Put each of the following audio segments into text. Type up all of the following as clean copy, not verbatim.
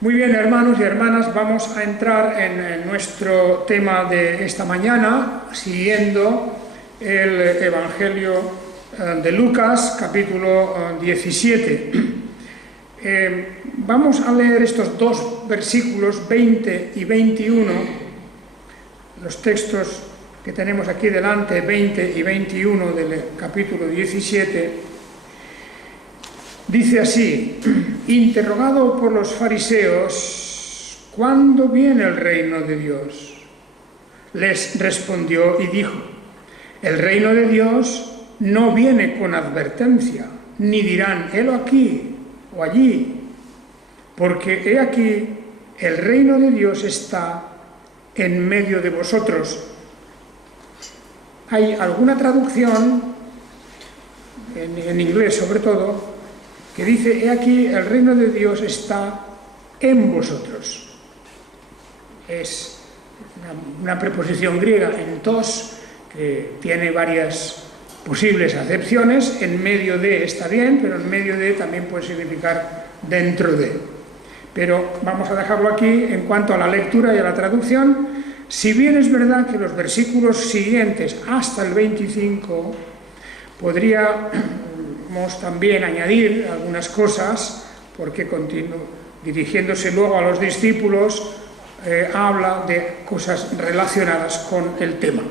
Muy bien, hermanos y hermanas, vamos a entrar en nuestro tema de esta mañana, siguiendo el Evangelio de Lucas, capítulo 17. Vamos a leer estos dos versículos, 20 y 21, los textos que tenemos aquí delante, 20 y 21 del capítulo 17. Dice así: interrogado por los fariseos, ¿cuándo viene el reino de Dios? Les respondió y dijo: el reino de Dios no viene con advertencia, ni dirán, helo aquí o allí, porque he aquí, el reino de Dios está en medio de vosotros. Hay alguna traducción, en inglés sobre todo, que dice, he aquí, el reino de Dios está en vosotros. Es una preposición griega, entos, que tiene varias posibles acepciones. En medio de está bien, pero en medio de también puede significar dentro de. Pero vamos a dejarlo aquí en cuanto a la lectura y a la traducción. Si bien es verdad que los versículos siguientes hasta el 25 podríamos también añadir algunas cosas, porque dirigiéndose luego a los discípulos habla de cosas relacionadas con el tema.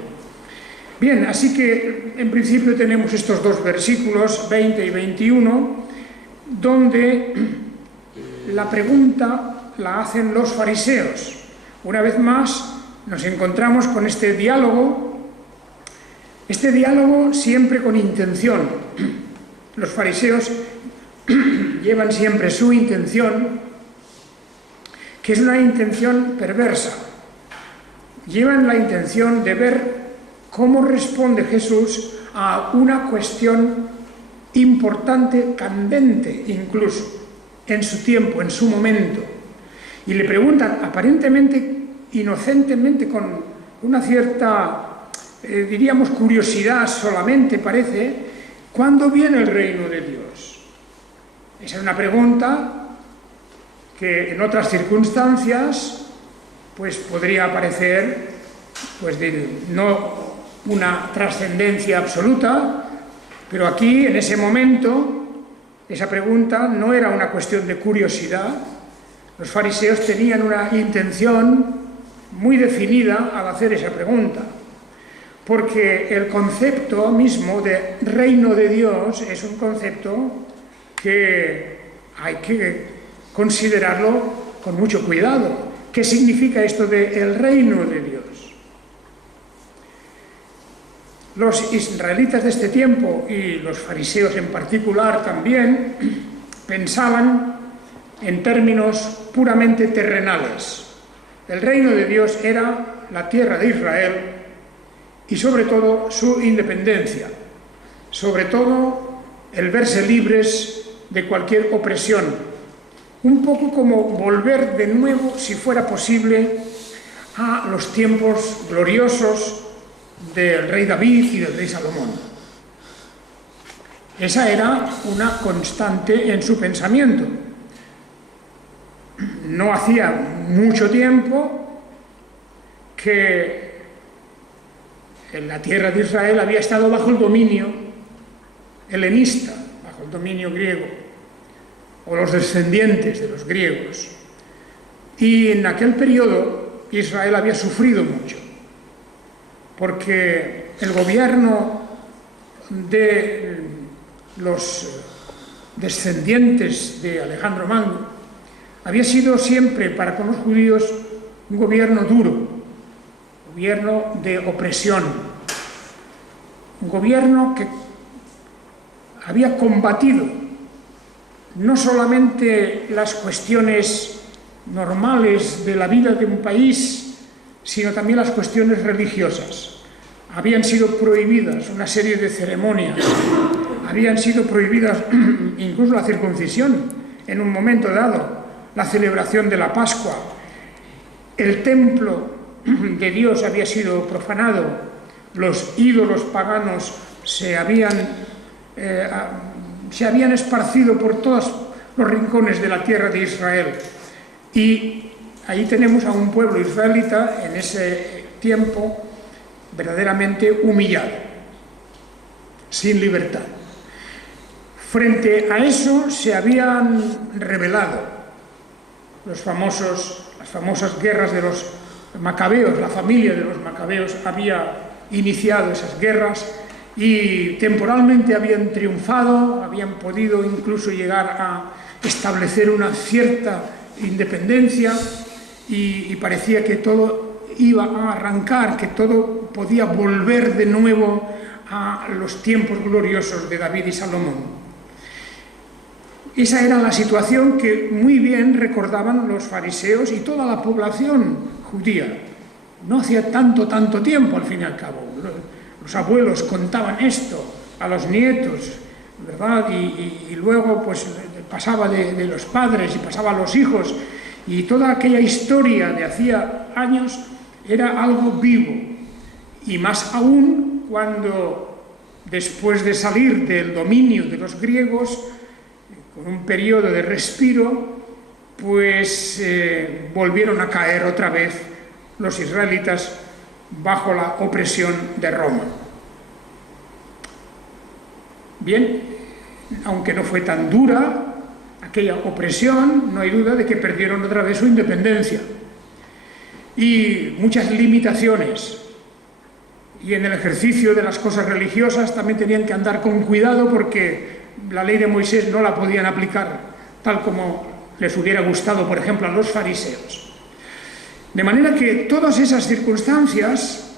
Bien, así que en principio tenemos estos dos versículos, 20 y 21, donde la pregunta la hacen los fariseos. Una vez más nos encontramos con este diálogo siempre con intención. Los fariseos llevan siempre su intención, que es una intención perversa. Llevan la intención de ver cómo responde Jesús a una cuestión importante, candente incluso, en su tiempo, en su momento. Y le preguntan aparentemente, inocentemente, con una cierta, diríamos, curiosidad solamente parece, ¿cuándo viene el reino de Dios? Esa es una pregunta que en otras circunstancias pues podría parecer pues no una trascendencia absoluta, pero aquí en ese momento esa pregunta no era una cuestión de curiosidad. Los fariseos tenían una intención muy definida al hacer esa pregunta, porque el concepto mismo de reino de Dios es un concepto que hay que considerarlo con mucho cuidado. ¿Qué significa esto de el reino de Dios? Los israelitas de este tiempo, y los fariseos en particular también, pensaban en términos puramente terrenales. El reino de Dios era la tierra de Israel y sobre todo su independencia, sobre todo el verse libres de cualquier opresión, un poco como volver de nuevo, si fuera posible, a los tiempos gloriosos del rey David y del rey Salomón. Esa era una constante en su pensamiento. No hacía mucho tiempo que en la tierra de Israel había estado bajo el dominio helenista, bajo el dominio griego, o los descendientes de los griegos. Y en aquel periodo Israel había sufrido mucho, porque el gobierno de los descendientes de Alejandro Magno había sido siempre para con los judíos un gobierno duro, un gobierno de opresión, un gobierno que había combatido no solamente las cuestiones normales de la vida de un país, sino también las cuestiones religiosas. Habían sido prohibidas una serie de ceremonias, habían sido prohibidas incluso la circuncisión en un momento dado, la celebración de la Pascua. El templo de Dios había sido profanado, los ídolos paganos se habían esparcido por todos los rincones de la tierra de Israel. Y ahí tenemos a un pueblo israelita en ese tiempo verdaderamente humillado, sin libertad. Frente a eso se habían rebelado las famosas guerras de los macabeos. La familia de los macabeos había iniciado esas guerras y temporalmente habían triunfado, habían podido incluso llegar a establecer una cierta independencia y parecía que todo iba a arrancar, que todo podía volver de nuevo a los tiempos gloriosos de David y Salomón. Esa era la situación que muy bien recordaban los fariseos y toda la población judía. No hacía tanto tiempo, al fin y al cabo. Los abuelos contaban esto a los nietos, ¿verdad? Y luego pues pasaba de los padres y pasaba a los hijos. Y toda aquella historia de hacía años era algo vivo. Y más aún cuando, después de salir del dominio de los griegos, con un periodo de respiro, pues volvieron a caer otra vez los israelitas bajo la opresión de Roma. Bien, aunque no fue tan dura aquella opresión, no hay duda de que perdieron otra vez su independencia y muchas limitaciones. Y en el ejercicio de las cosas religiosas también tenían que andar con cuidado porque la ley de Moisés no la podían aplicar tal como les hubiera gustado, por ejemplo, a los fariseos. De manera que todas esas circunstancias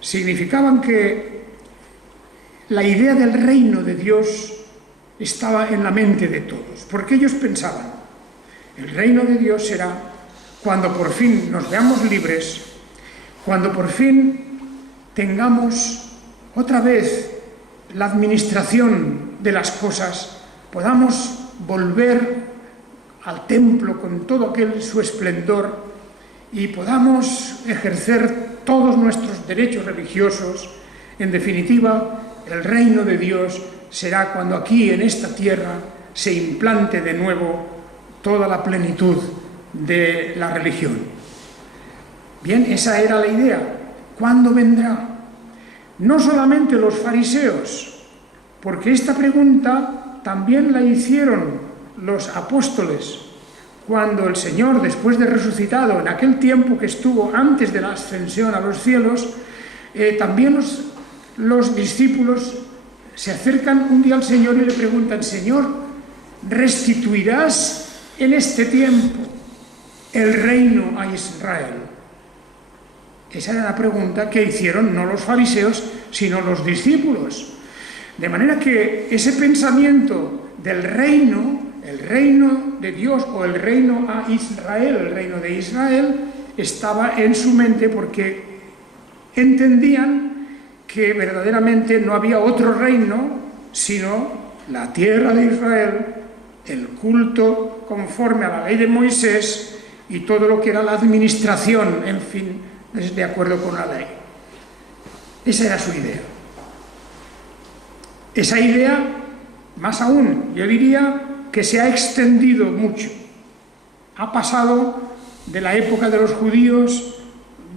significaban que la idea del reino de Dios estaba en la mente de todos, porque ellos pensaban, el reino de Dios será cuando por fin nos veamos libres, cuando por fin tengamos otra vez la administración de las cosas, podamos volver al templo con todo aquel su esplendor y podamos ejercer todos nuestros derechos religiosos. En definitiva, el reino de Dios será cuando aquí en esta tierra se implante de nuevo toda la plenitud de la religión. Bien, esa era la idea. ¿Cuándo vendrá? No solamente los fariseos, porque esta pregunta también la hicieron los apóstoles cuando el Señor, después de resucitado, en aquel tiempo que estuvo antes de la ascensión a los cielos, también los discípulos se acercan un día al Señor y le preguntan, Señor, ¿restituirás en este tiempo el reino a Israel? Esa era la pregunta que hicieron no los fariseos, sino los discípulos. De manera que ese pensamiento del reino, el reino de Dios o el reino a Israel, el reino de Israel, estaba en su mente porque entendían que verdaderamente no había otro reino sino la tierra de Israel, el culto conforme a la ley de Moisés y todo lo que era la administración, en fin, de acuerdo con la ley. Esa era su idea. Esa idea, más aún, yo diría que se ha extendido mucho. Ha pasado de la época de los judíos,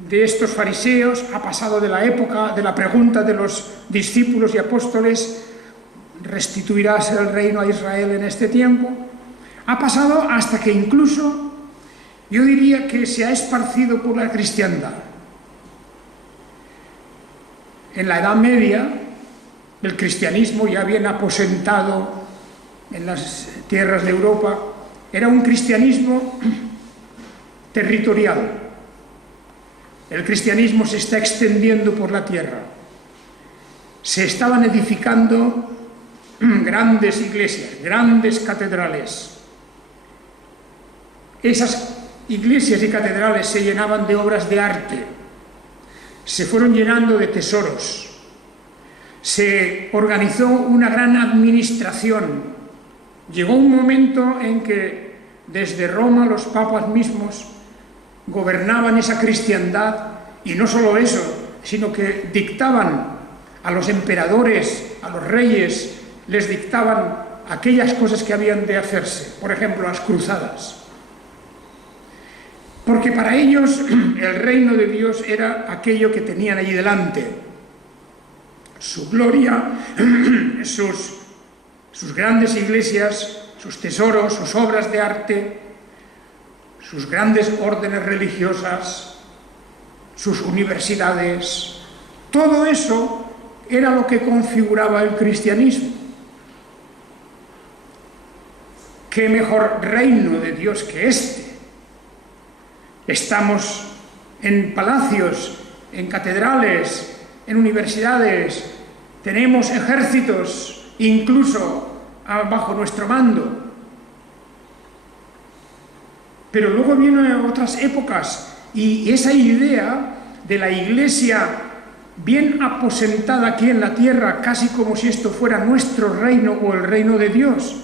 de estos fariseos, ha pasado de la época de la pregunta de los discípulos y apóstoles, ¿restituirás el reino a Israel en este tiempo? Ha pasado hasta que incluso yo diría que se ha esparcido por la cristiandad. En la Edad Media, el cristianismo ya bien aposentado en las tierras de Europa, era un cristianismo territorial. El cristianismo se está extendiendo por la tierra. Se estaban edificando grandes iglesias, grandes catedrales. Esas iglesias y catedrales se llenaban de obras de arte, se fueron llenando de tesoros, se organizó una gran administración. Llegó un momento en que desde Roma los papas mismos gobernaban esa cristiandad y no solo eso, sino que dictaban a los emperadores, a los reyes, les dictaban aquellas cosas que habían de hacerse, por ejemplo, las cruzadas. Porque para ellos el reino de Dios era aquello que tenían allí delante. Su gloria, sus grandes iglesias, sus tesoros, sus obras de arte, sus grandes órdenes religiosas, sus universidades. Todo eso era lo que configuraba el cristianismo. ¿Qué mejor reino de Dios que este? Estamos en palacios, en catedrales, en universidades, tenemos ejércitos, incluso bajo nuestro mando. Pero luego vienen otras épocas y esa idea de la Iglesia bien aposentada aquí en la tierra, casi como si esto fuera nuestro reino o el reino de Dios,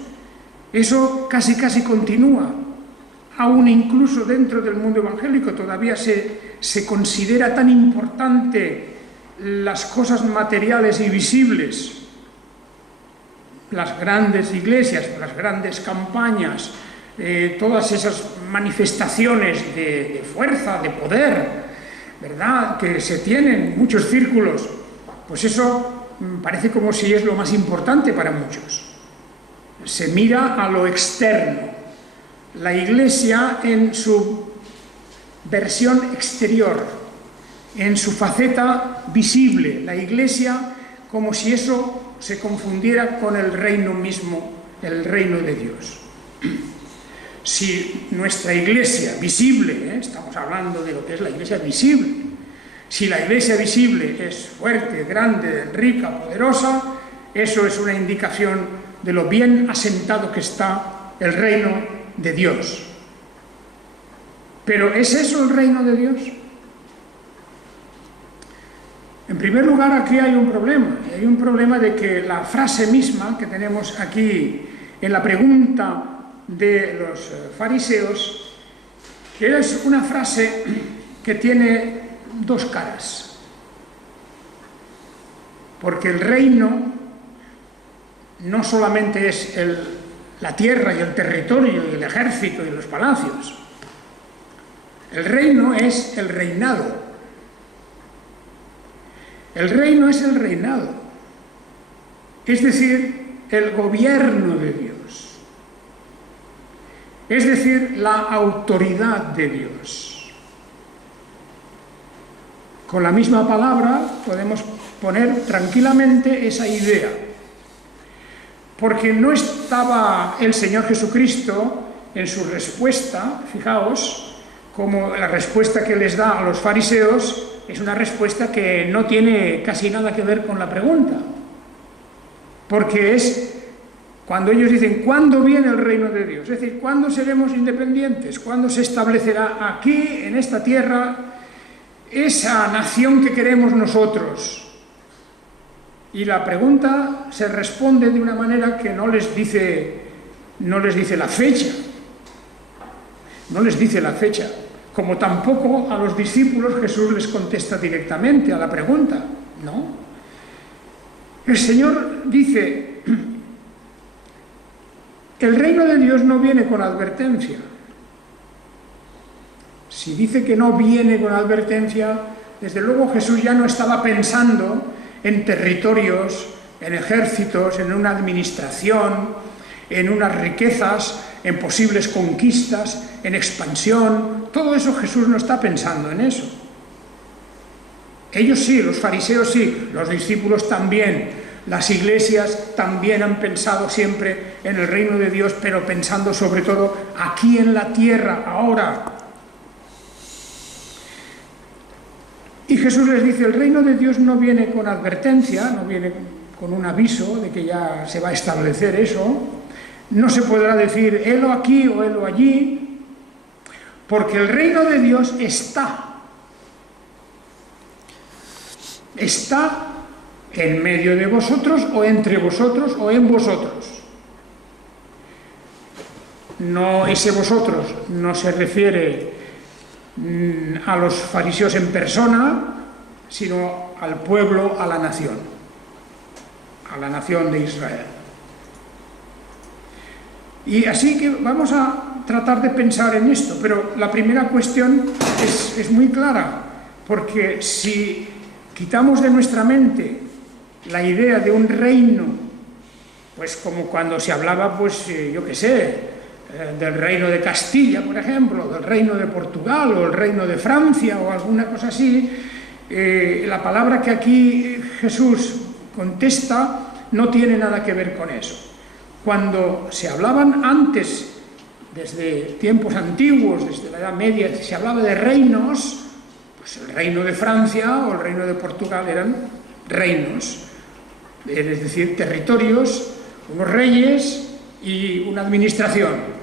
eso casi continúa. Aún incluso dentro del mundo evangélico todavía se considera tan importante las cosas materiales y visibles, las grandes iglesias, las grandes campañas, todas esas manifestaciones de fuerza, de poder, ¿verdad?, que se tienen en muchos círculos, pues eso parece como si es lo más importante para muchos. Se mira a lo externo. La Iglesia en su versión exterior, en su faceta visible, la Iglesia como si eso se confundiera con el reino mismo, el reino de Dios. Si nuestra Iglesia visible, estamos hablando de lo que es la Iglesia visible, si la Iglesia visible es fuerte, grande, rica, poderosa, eso es una indicación de lo bien asentado que está el reino de Dios. Pero ¿es eso el reino de Dios? En primer lugar, aquí hay un problema. Hay un problema de que la frase misma que tenemos aquí en la pregunta de los fariseos, que es una frase que tiene dos caras. Porque el reino no solamente es la tierra y el territorio y el ejército y los palacios. El reino es el reinado. El reino es el reinado. Es decir, el gobierno de Dios. Es decir, la autoridad de Dios. Con la misma palabra podemos poner tranquilamente esa idea. Porque no estaba el Señor Jesucristo en su respuesta, fijaos, como la respuesta que les da a los fariseos es una respuesta que no tiene casi nada que ver con la pregunta. Porque es cuando ellos dicen, ¿cuándo viene el reino de Dios? Es decir, ¿cuándo seremos independientes? ¿Cuándo se establecerá aquí, en esta tierra, esa nación que queremos nosotros? Y la pregunta se responde de una manera que no les dice la fecha. No les dice la fecha. Como tampoco a los discípulos Jesús les contesta directamente a la pregunta. No. El Señor dice, el reino de Dios no viene con advertencia. Si dice que no viene con advertencia, desde luego Jesús ya no estaba pensando en territorios, en ejércitos, en una administración, en unas riquezas, en posibles conquistas, en expansión. Todo eso Jesús no está pensando en eso. Ellos sí, los fariseos sí, los discípulos también, las iglesias también han pensado siempre en el reino de Dios, pero pensando sobre todo aquí en la tierra, ahora. Y Jesús les dice, el reino de Dios no viene con advertencia, no viene con un aviso de que ya se va a establecer eso, no se podrá decir, helo aquí o helo allí, porque el reino de Dios está en medio de vosotros o entre vosotros o en vosotros. No, ese vosotros no se refiere a los fariseos en persona, sino al pueblo, a la nación de Israel. Y así que vamos a tratar de pensar en esto, pero la primera cuestión es muy clara, porque si quitamos de nuestra mente la idea de un reino, pues como cuando se hablaba, pues yo qué sé, del reino de Castilla, por ejemplo, del reino de Portugal o el reino de Francia o alguna cosa así, la palabra que aquí Jesús contesta no tiene nada que ver con eso. Cuando se hablaban antes, desde tiempos antiguos, desde la Edad Media, se hablaba de reinos, pues el reino de Francia o el reino de Portugal eran reinos, es decir, territorios, unos reyes y una administración.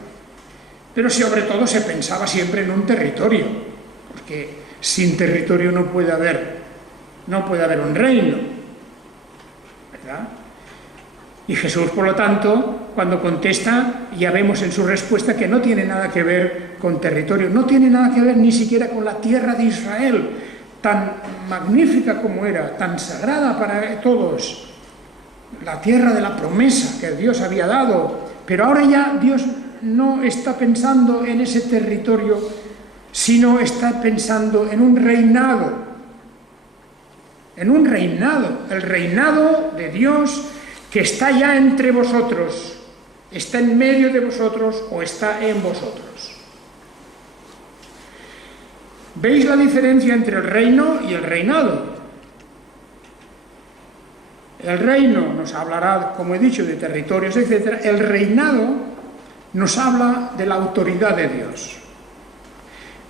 Pero sobre todo se pensaba siempre en un territorio, porque sin territorio no puede haber un reino, ¿verdad? Y Jesús, por lo tanto, cuando contesta, ya vemos en su respuesta que no tiene nada que ver con territorio, no tiene nada que ver ni siquiera con la tierra de Israel, tan magnífica como era, tan sagrada para todos, la tierra de la promesa que Dios había dado. Pero ahora ya Dios no está pensando en ese territorio, sino está pensando en un reinado, el reinado de Dios que está ya entre vosotros, está en medio de vosotros o está en vosotros. ¿Veis la diferencia entre el reino y el reinado? El reino nos hablará, como he dicho, de territorios, etc. El reinado nos habla de la autoridad de Dios.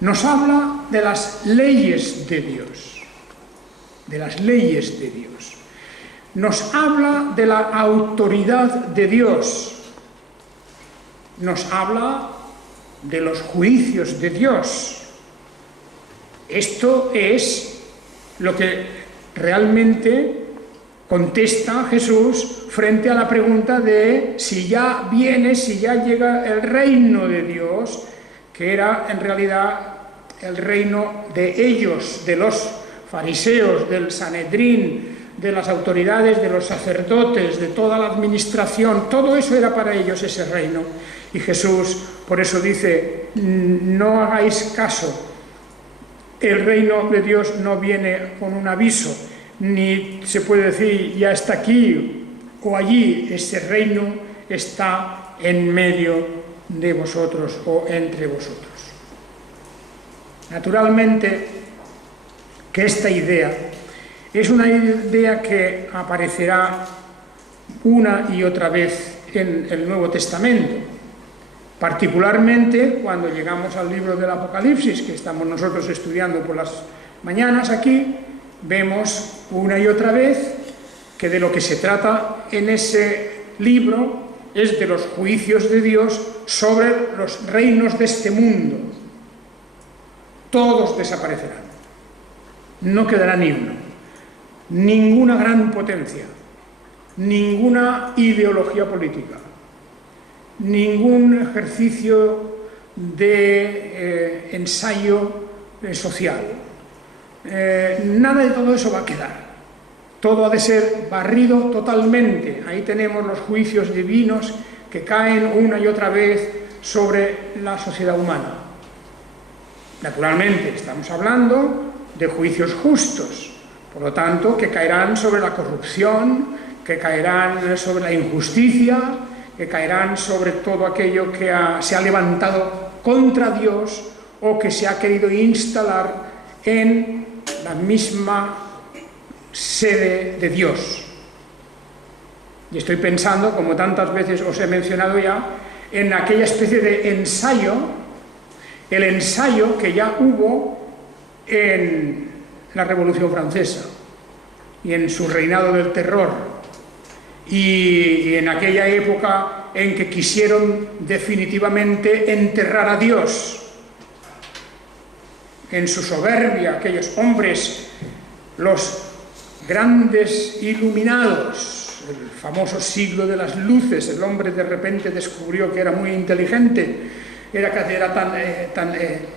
Nos habla de las leyes de Dios. De las leyes de Dios. Nos habla de la autoridad de Dios. Nos habla de los juicios de Dios. Esto es lo que realmente contesta Jesús frente a la pregunta de si ya llega el reino de Dios, que era en realidad el reino de ellos, de los fariseos, del Sanedrín, de las autoridades, de los sacerdotes, de toda la administración. Todo eso era para ellos ese reino. Y Jesús por eso dice, no hagáis caso, el reino de Dios no viene con un aviso, ni se puede decir ya está aquí o allí. Ese reino está en medio de vosotros o entre vosotros. Naturalmente que esta idea es una idea que aparecerá una y otra vez en el Nuevo Testamento, particularmente cuando llegamos al libro del Apocalipsis, que estamos nosotros estudiando por las mañanas aquí. Vemos una y otra vez que de lo que se trata en ese libro es de los juicios de Dios sobre los reinos de este mundo. Todos desaparecerán. No quedará ni uno. Ninguna gran potencia, ninguna ideología política, ningún ejercicio de ensayo social. Nada de todo eso va a quedar. Todo ha de ser barrido totalmente. Ahí tenemos los juicios divinos que caen una y otra vez sobre la sociedad humana. Naturalmente, estamos hablando de juicios justos, por lo tanto, que caerán sobre la corrupción, que caerán sobre la injusticia, que caerán sobre todo aquello que se ha levantado contra Dios o que se ha querido instalar en la misma sede de Dios. Y estoy pensando, como tantas veces os he mencionado ya, en aquella especie de ensayo, el ensayo que ya hubo en la Revolución Francesa y en su reinado del terror, y en aquella época en que quisieron definitivamente enterrar a Dios en su soberbia, aquellos hombres, los grandes iluminados, el famoso siglo de las luces. El hombre de repente descubrió que era muy inteligente, era tan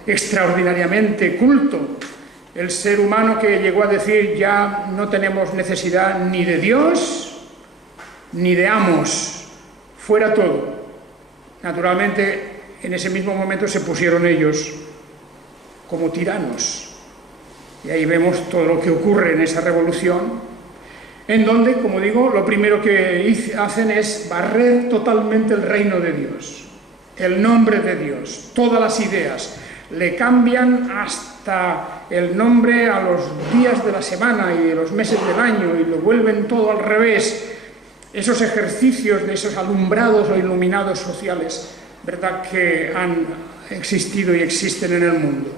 extraordinariamente culto, el ser humano, que llegó a decir: ya no tenemos necesidad ni de Dios ni de amos, fuera todo. naturalmente, en ese mismo momento se pusieron ellos como tiranos. Y ahí vemos todo lo que ocurre en esa revolución, en donde, como digo, lo primero que hacen es barrer totalmente el reino de Dios, el nombre de Dios, todas las ideas. Le cambian hasta el nombre a los días de la semana y de los meses del año y lo vuelven todo al revés. Esos ejercicios de esos alumbrados o iluminados sociales, ¿verdad?, que han existido y existen en el mundo.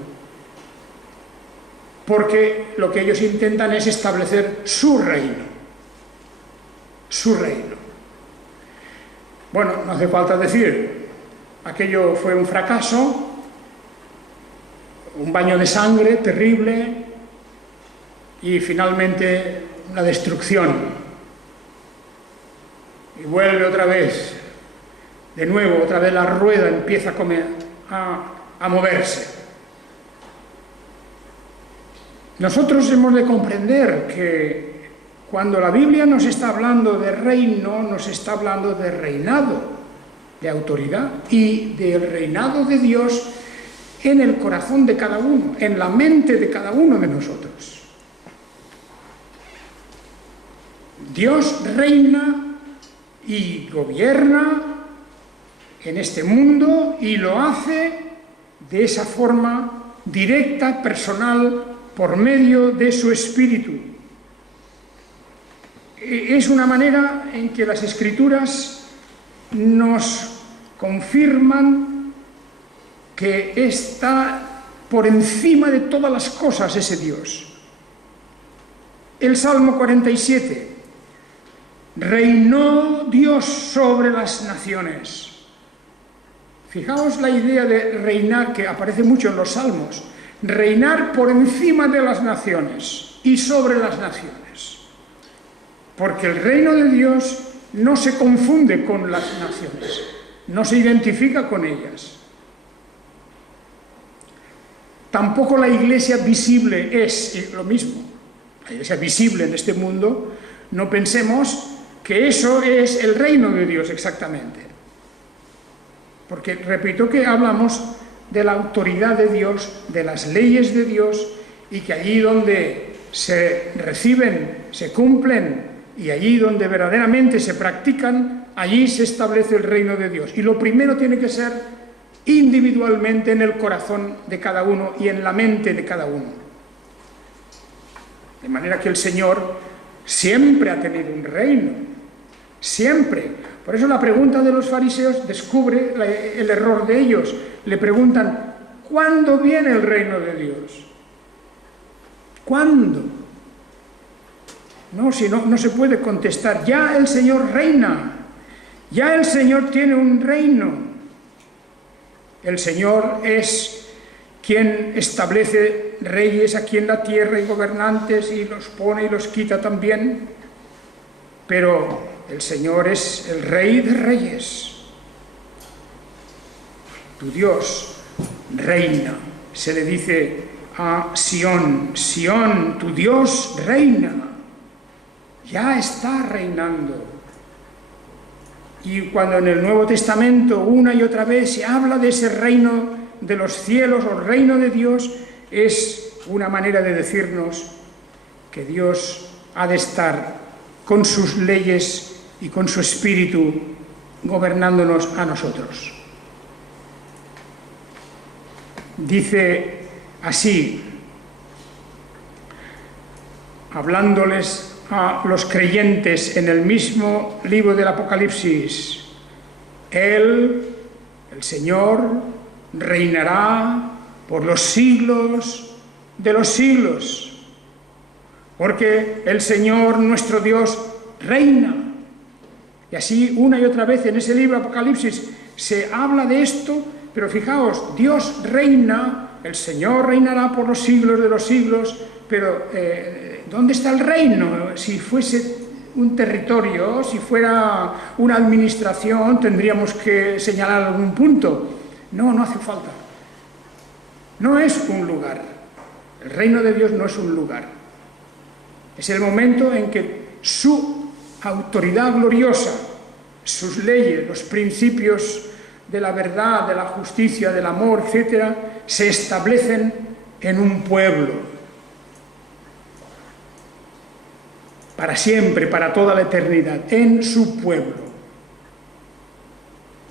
Porque lo que ellos intentan es establecer su reino. Su reino. Bueno, no hace falta decir, aquello fue un fracaso, un baño de sangre terrible y finalmente la destrucción. Y vuelve otra vez, de nuevo, otra vez la rueda empieza a moverse. Nosotros hemos de comprender que cuando la Biblia nos está hablando de reino, nos está hablando de reinado, de autoridad y del reinado de Dios en el corazón de cada uno, en la mente de cada uno de nosotros. Dios reina y gobierna en este mundo y lo hace de esa forma directa, personal, por medio de su Espíritu. Es una manera en que las Escrituras nos confirman que está por encima de todas las cosas ese Dios. El Salmo 47. Reinó Dios sobre las naciones. Fijaos la idea de reinar que aparece mucho en los Salmos. Reinar por encima de las naciones y sobre las naciones. Porque el reino de Dios no se confunde con las naciones, no se identifica con ellas. Tampoco la iglesia visible es lo mismo. La iglesia visible en este mundo, no pensemos que eso es el reino de Dios exactamente. Porque repito que hablamos de la autoridad de Dios, de las leyes de Dios, y que allí donde se reciben, se cumplen, y allí donde verdaderamente se practican, allí se establece el reino de Dios. Y lo primero tiene que ser individualmente en el corazón de cada uno y en la mente de cada uno. De manera que el Señor siempre ha tenido un reino, siempre. Por eso la pregunta de los fariseos descubre el error de ellos. Le preguntan, ¿cuándo viene el reino de Dios? ¿Cuándo? No, si no se puede contestar. Ya el Señor reina, ya el Señor tiene un reino. El Señor es quien establece reyes aquí en la tierra y gobernantes y los pone y los quita también. Pero el Señor es el Rey de Reyes. Tu Dios reina. Se le dice a Sión, Sión, tu Dios reina. Ya está reinando. Y cuando en el Nuevo Testamento una y otra vez se habla de ese reino de los cielos o reino de Dios, es una manera de decirnos que Dios ha de estar con sus leyes y con su espíritu gobernándonos a nosotros. Dice así, hablándoles a los creyentes en el mismo libro del Apocalipsis, Él, el Señor, reinará por los siglos de los siglos, porque el Señor nuestro Dios reina. Y así una y otra vez en ese libro Apocalipsis se habla de esto, pero fijaos, Dios reina, el Señor reinará por los siglos de los siglos, pero ¿dónde está el reino? Si fuese un territorio, si fuera una administración, tendríamos que señalar algún punto. No, no hace falta. No es un lugar. El reino de Dios no es un lugar. Es el momento en que su autoridad gloriosa, sus leyes, los principios de la verdad, de la justicia, del amor, etc., se establecen en un pueblo. Para siempre, para toda la eternidad, en su pueblo.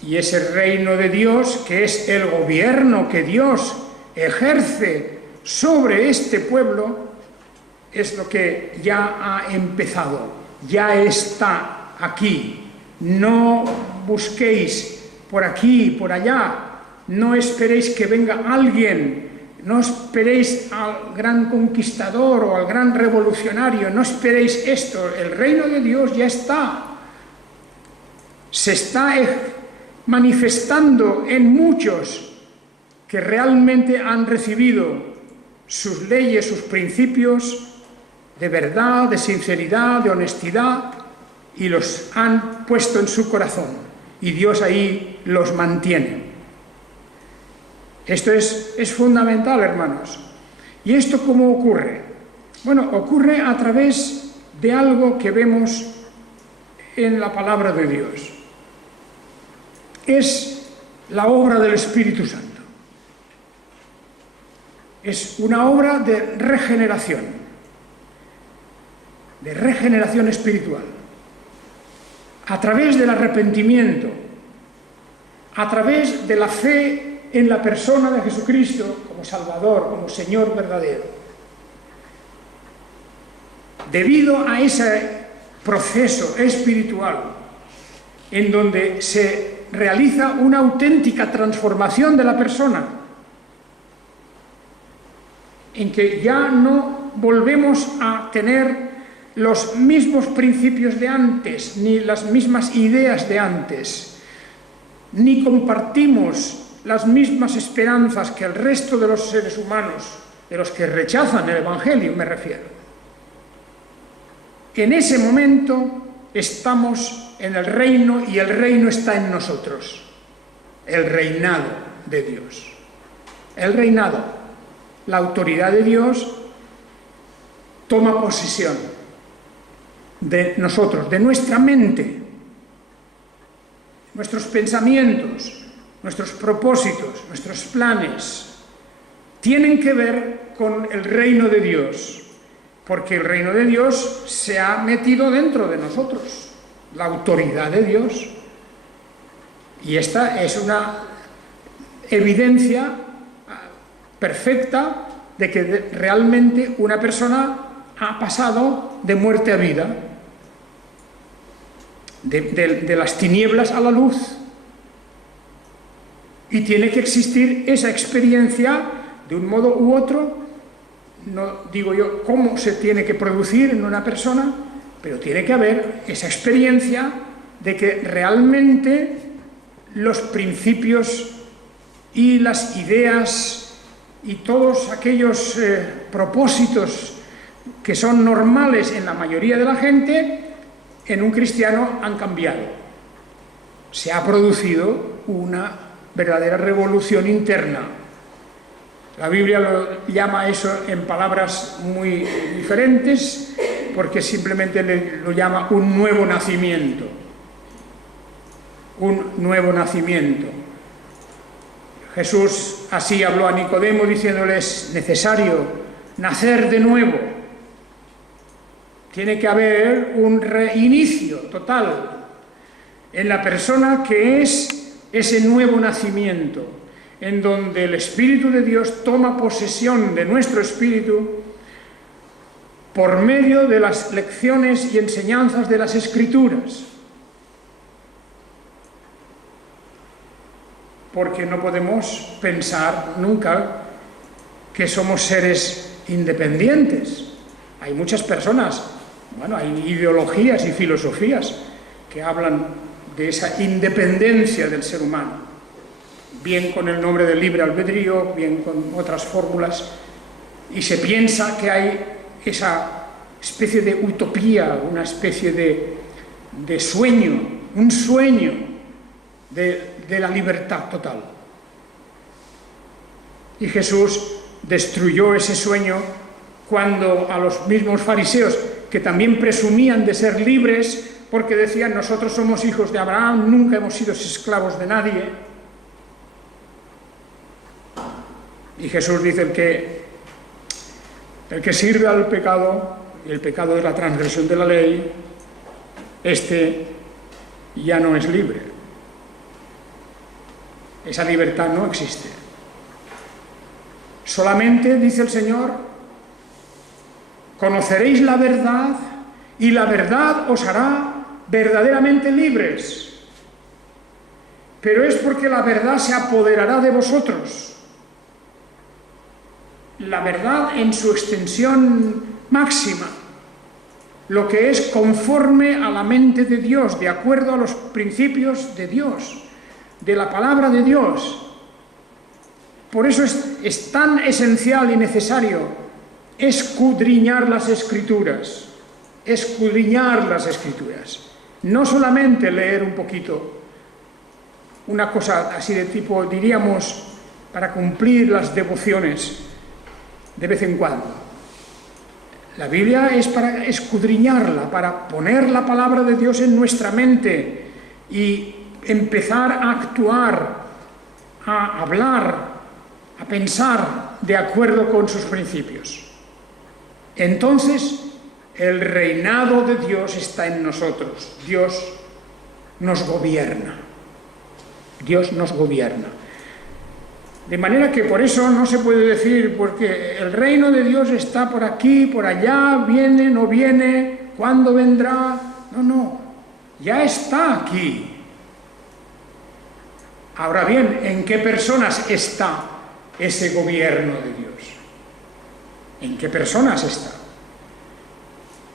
Y ese reino de Dios, que es el gobierno que Dios ejerce sobre este pueblo, es lo que ya ha empezado, ya está aquí. No busquéis por aquí, por allá, no esperéis que venga alguien, no esperéis al gran conquistador o al gran revolucionario, no esperéis esto, el reino de Dios ya está. Se está manifestando en muchos que realmente han recibido sus leyes, sus principios de verdad, de sinceridad, de honestidad, y los han puesto en su corazón, y Dios ahí los mantiene. Esto es fundamental, hermanos. ¿Y esto cómo ocurre? Bueno, ocurre a través de algo que vemos en la palabra de Dios. Es la obra del Espíritu Santo. Es una obra de regeneración espiritual. A través del arrepentimiento, a través de la fe en la persona de Jesucristo como Salvador, como Señor verdadero. Debido a ese proceso espiritual en donde se realiza una auténtica transformación de la persona, en que ya no volvemos a tener los mismos principios de antes, ni las mismas ideas de antes, ni compartimos las mismas esperanzas que el resto de los seres humanos, de los que rechazan el Evangelio, me refiero. En ese momento estamos en el reino y el reino está en nosotros. El reinado de Dios. El reinado, la autoridad de Dios toma posesión de nosotros, de nuestra mente, nuestros pensamientos, nuestros propósitos, nuestros planes, tienen que ver con el reino de Dios, porque el reino de Dios se ha metido dentro de nosotros, la autoridad de Dios. Y esta es una evidencia perfecta de que realmente una persona ha pasado de muerte a vida, de las tinieblas a la luz. Y tiene que existir esa experiencia de un modo u otro. No digo yo cómo se tiene que producir en una persona, pero tiene que haber esa experiencia de que realmente los principios y las ideas y todos aquellos propósitos que son normales en la mayoría de la gente, en un cristiano han cambiado. Se ha producido una verdadera revolución interna. La Biblia lo llama eso en palabras muy diferentes, porque simplemente lo llama un nuevo nacimiento. Un nuevo nacimiento. Jesús así habló a Nicodemo diciéndole: es necesario nacer de nuevo. Tiene que haber un reinicio total en la persona, que es ese nuevo nacimiento, en donde el Espíritu de Dios toma posesión de nuestro espíritu por medio de las lecciones y enseñanzas de las Escrituras. Porque no podemos pensar nunca que somos seres independientes. Hay muchas personas, hay ideologías y filosofías que hablan de esa independencia del ser humano, bien con el nombre del libre albedrío, bien con otras fórmulas, y se piensa que hay esa especie de utopía, una especie de sueño, un sueño de la libertad total. Y Jesús destruyó ese sueño cuando a los mismos fariseos, que también presumían de ser libres, porque decían: nosotros somos hijos de Abraham, nunca hemos sido esclavos de nadie, Y Jesús dice, el que sirve al pecado, y el pecado es la transgresión de la ley, este ya no es libre. Esa libertad no existe. Solamente, dice el Señor, conoceréis la verdad y la verdad os hará verdaderamente libres. Pero es porque la verdad se apoderará de vosotros. La verdad en su extensión máxima, lo que es conforme a la mente de Dios, de acuerdo a los principios de Dios, de la palabra de Dios. Por eso es tan esencial y necesario escudriñar las Escrituras, no solamente leer un poquito, una cosa así de tipo, diríamos, para cumplir las devociones de vez en cuando. La Biblia es para escudriñarla, para poner la palabra de Dios en nuestra mente y empezar a actuar, a hablar, a pensar de acuerdo con sus principios. Entonces, el reinado de Dios está en nosotros. Dios nos gobierna. Dios nos gobierna. De manera que por eso no se puede decir, porque el reino de Dios está por aquí, por allá, viene, no viene, ¿cuándo vendrá? No, ya está aquí. Ahora bien, ¿en qué personas está ese gobierno de Dios? ¿En qué personas está?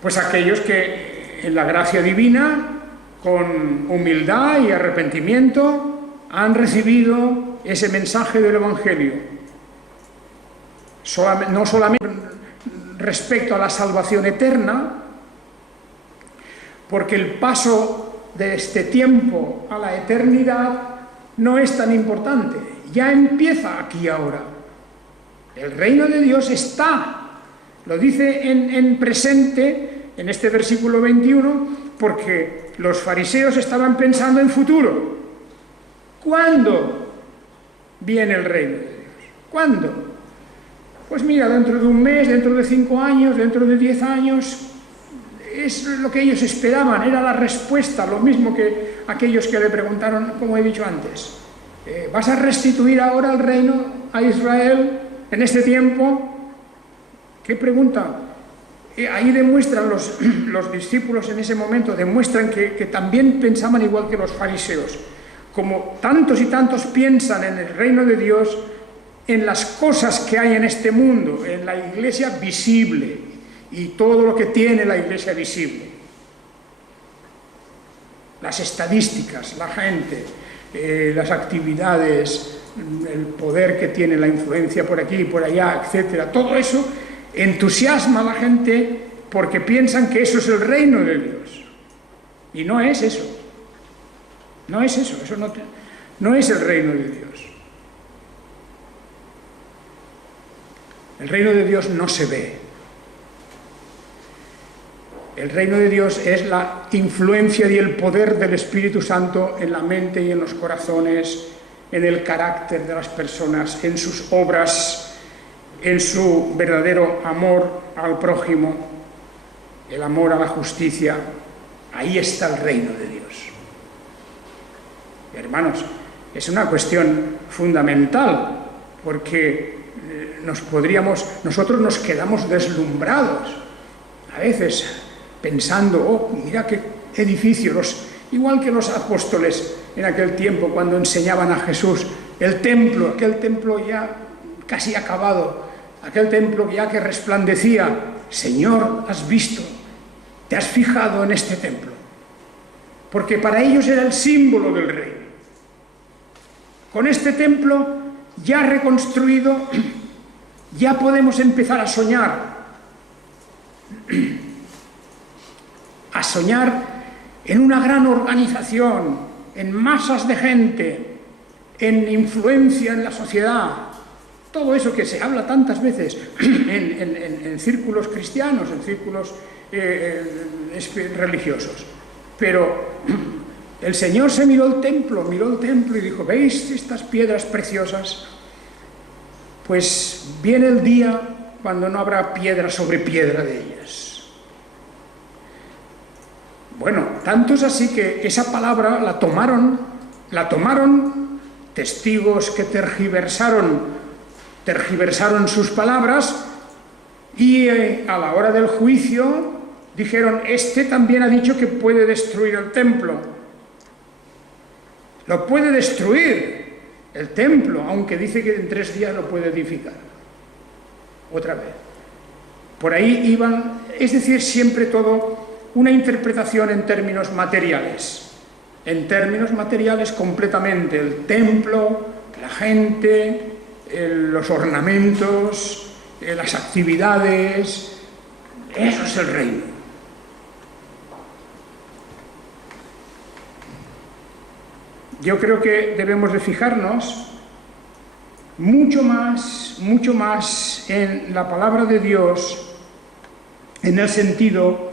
Pues aquellos que en la gracia divina, con humildad y arrepentimiento, han recibido ese mensaje del Evangelio. No solamente respecto a la salvación eterna, porque el paso de este tiempo a la eternidad no es tan importante, ya empieza aquí ahora. El reino de Dios está, lo dice en presente, en este versículo 21, porque los fariseos estaban pensando en futuro. ¿Cuándo viene el reino de Dios? ¿Cuándo? Pues mira, dentro de un mes, dentro de 5 años, dentro de 10 años, es lo que ellos esperaban, era la respuesta, lo mismo que aquellos que le preguntaron, como he dicho antes, ¿vas a restituir ahora el reino a Israel en este tiempo? ¿Qué pregunta? Ahí demuestran los discípulos en ese momento, demuestran que también pensaban igual que los fariseos. Como tantos y tantos piensan en el reino de Dios, en las cosas que hay en este mundo, en la iglesia visible y todo lo que tiene la iglesia visible. Las estadísticas, la gente, las actividades, el poder que tiene, la influencia por aquí y por allá, etc. Todo eso entusiasma a la gente porque piensan que eso es el reino de Dios. Y no es eso. No es eso, no es el reino de Dios. El reino de Dios no se ve. El reino de Dios es la influencia y el poder del Espíritu Santo en la mente y en los corazones, en el carácter de las personas, en sus obras, en su verdadero amor al prójimo, el amor a la justicia. Ahí está el reino de Dios. Hermanos, es una cuestión fundamental, porque nosotros nos quedamos deslumbrados, a veces pensando, oh, mira qué edificio, igual que los apóstoles en aquel tiempo cuando enseñaban a Jesús, el templo, aquel templo ya casi acabado, aquel templo ya que resplandecía. Señor, has visto, te has fijado en este templo, porque para ellos era el símbolo del reino. Con este templo ya reconstruido, ya podemos empezar a soñar en una gran organización, en masas de gente, en influencia en la sociedad. Todo eso que se habla tantas veces en círculos cristianos, en círculos religiosos. Pero el Señor se miró el templo y dijo, ¿veis estas piedras preciosas? pues viene el día cuando no habrá piedra sobre piedra de ellas. Bueno, tanto es así que esa palabra la tomaron testigos que tergiversaron sus palabras y a la hora del juicio dijeron: este también ha dicho que puede destruir el templo. Lo puede destruir el templo, aunque dice que en 3 días lo puede edificar. Otra vez. Por ahí iban, es decir, siempre todo una interpretación en términos materiales. En términos materiales completamente. El templo, la gente, los ornamentos, las actividades. Eso es el reino. Yo creo que debemos de fijarnos mucho más en la palabra de Dios, en el sentido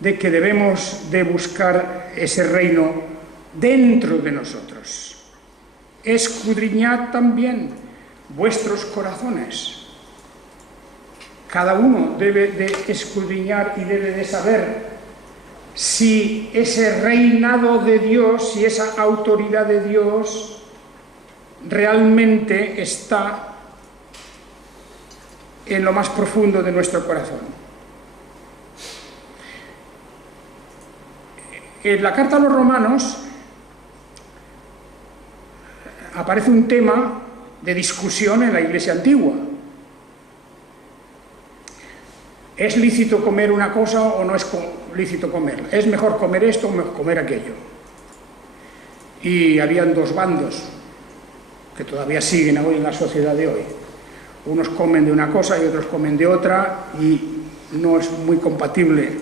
de que debemos de buscar ese reino dentro de nosotros. Escudriñad también vuestros corazones. Cada uno debe de escudriñar y debe de saber si ese reinado de Dios, si esa autoridad de Dios realmente está en lo más profundo de nuestro corazón. En la carta a los Romanos aparece un tema de discusión en la Iglesia antigua. ¿Es lícito comer una cosa o no es lícito comerla? ¿Es mejor comer esto o mejor comer aquello? Y habían 2 bandos que todavía siguen hoy en la sociedad de hoy. Unos comen de una cosa y otros comen de otra, y no es muy compatible.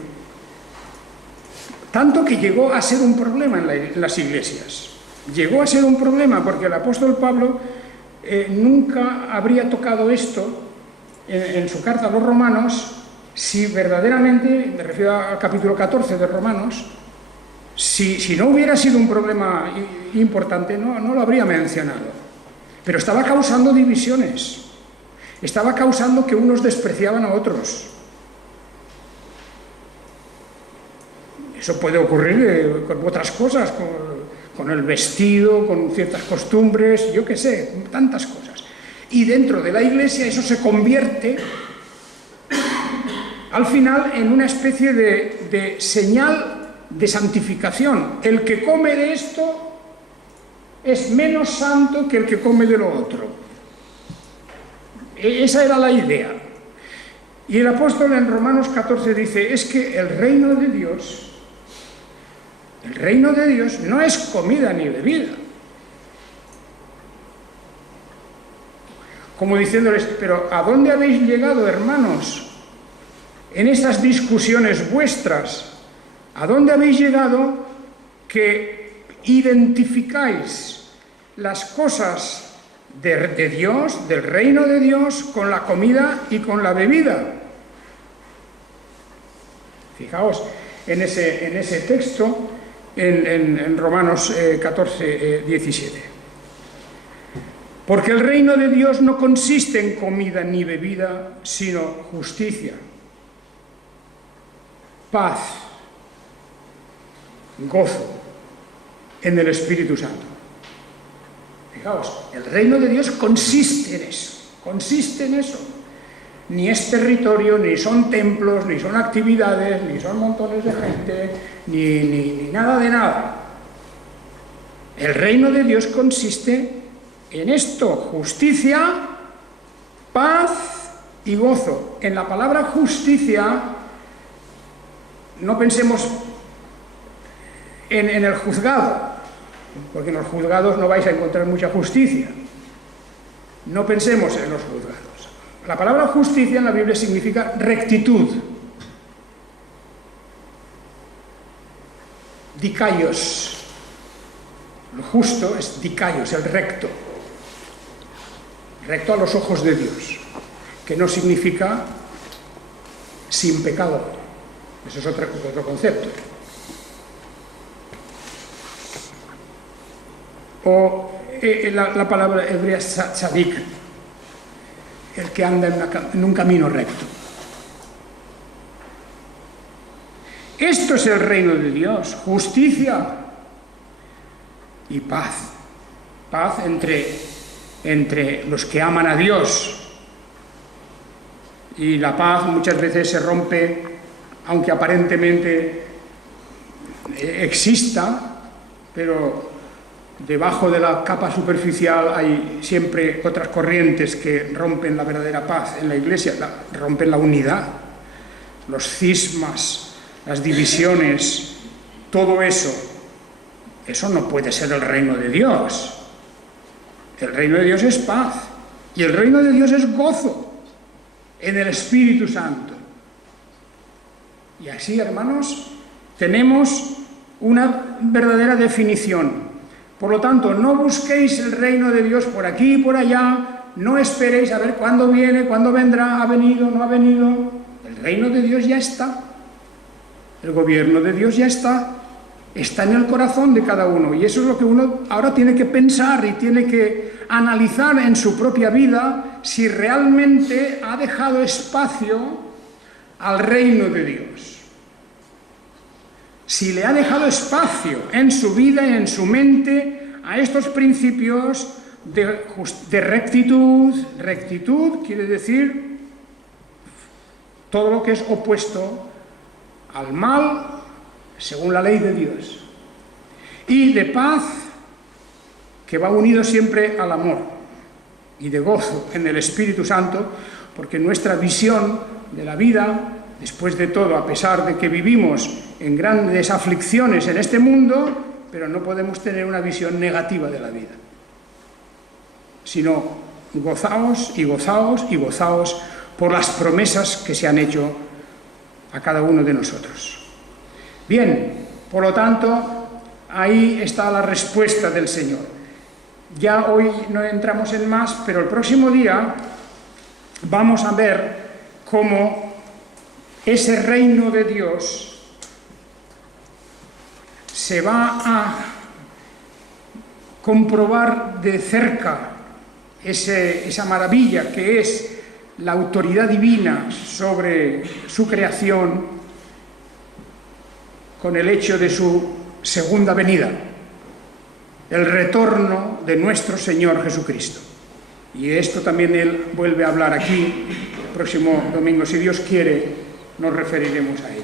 Tanto que llegó a ser un problema en las iglesias. Llegó a ser un problema porque el apóstol Pablo nunca habría tocado esto en su carta a los Romanos si verdaderamente, me refiero al capítulo 14 de Romanos, si no hubiera sido un problema importante, no lo habría mencionado. Pero estaba causando divisiones, estaba causando que unos despreciaban a otros. Eso puede ocurrir con otras cosas, con el vestido, con ciertas costumbres, yo qué sé, tantas cosas. Y dentro de la iglesia eso se convierte al final en una especie de señal de santificación. El que come de esto es menos santo que el que come de lo otro. Esa era la idea. Y el apóstol en Romanos 14 dice: es que el reino de Dios no es comida ni bebida. Como diciéndoles: pero ¿a dónde habéis llegado, hermanos? En estas discusiones vuestras, ¿a dónde habéis llegado que identificáis las cosas de Dios, del reino de Dios, con la comida y con la bebida? Fijaos en ese texto en Romanos 14, 17. Porque el reino de Dios no consiste en comida ni bebida, sino justicia, paz, gozo en el Espíritu Santo. Fijaos, el reino de Dios consiste en eso. Ni es territorio, ni son templos, ni son actividades, ni son montones de gente, ni nada de nada. El reino de Dios consiste en esto: justicia, paz y gozo. En la palabra justicia, no pensemos en el juzgado, porque en los juzgados no vais a encontrar mucha justicia. No pensemos en los juzgados. La palabra justicia en la Biblia significa rectitud. Dikaios. Lo justo es dikaios, el recto. Recto a los ojos de Dios, que no significa sin pecado. Eso es otro concepto. O la palabra hebrea tzadik, el que anda en un camino recto. Esto es el reino de Dios, justicia y paz. Paz entre los que aman a Dios. Y la paz muchas veces se rompe, aunque aparentemente exista, pero debajo de la capa superficial hay siempre otras corrientes que rompen la verdadera paz en la Iglesia, rompen la unidad, los cismas, las divisiones, todo eso no puede ser el reino de Dios. El reino de Dios es paz y el reino de Dios es gozo en el Espíritu Santo. Y así, hermanos, tenemos una verdadera definición. Por lo tanto, no busquéis el reino de Dios por aquí y por allá, no esperéis a ver cuándo viene, cuándo vendrá, ha venido, no ha venido. El reino de Dios ya está. El gobierno de Dios ya está en el corazón de cada uno. Y eso es lo que uno ahora tiene que pensar y tiene que analizar en su propia vida si realmente ha dejado espacio al reino de Dios. Si le ha dejado espacio en su vida y en su mente a estos principios de rectitud. Rectitud quiere decir todo lo que es opuesto al mal, según la ley de Dios, y de paz, que va unido siempre al amor, y de gozo en el Espíritu Santo, porque nuestra visión de la vida, después de todo, a pesar de que vivimos en grandes aflicciones en este mundo, pero no podemos tener una visión negativa de la vida, sino gozaos y gozaos y gozaos por las promesas que se han hecho a cada uno de nosotros. Bien, por lo tanto, ahí está la respuesta del Señor. Ya hoy no entramos en más, pero el próximo día vamos a ver cómo ese reino de Dios se va a comprobar de cerca esa maravilla que es la autoridad divina sobre su creación con el hecho de su segunda venida, el retorno de nuestro Señor Jesucristo. Y de esto también Él vuelve a hablar aquí. El próximo domingo, si Dios quiere, nos referiremos a ello.